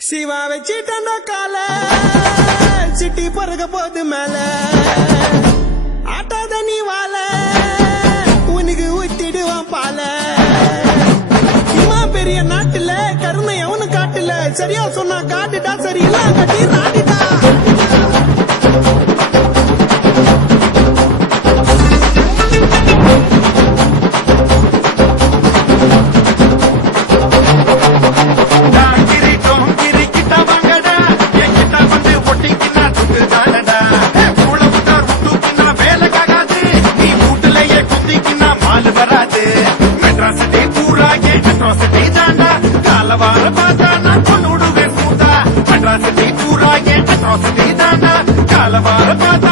சிவா வச்சிட்டா கால சிட்டி பறக்க போது மேல ஆட்டாத நீ வாழ உனக்கு ஊத்திடுவான் பால இம்மா பெரிய நாட்டுல கருணை அவனு காட்டுல சரியா சொன்னா காட்டுடா சரியில்லை கட்டி நாட்டுடா Kalavara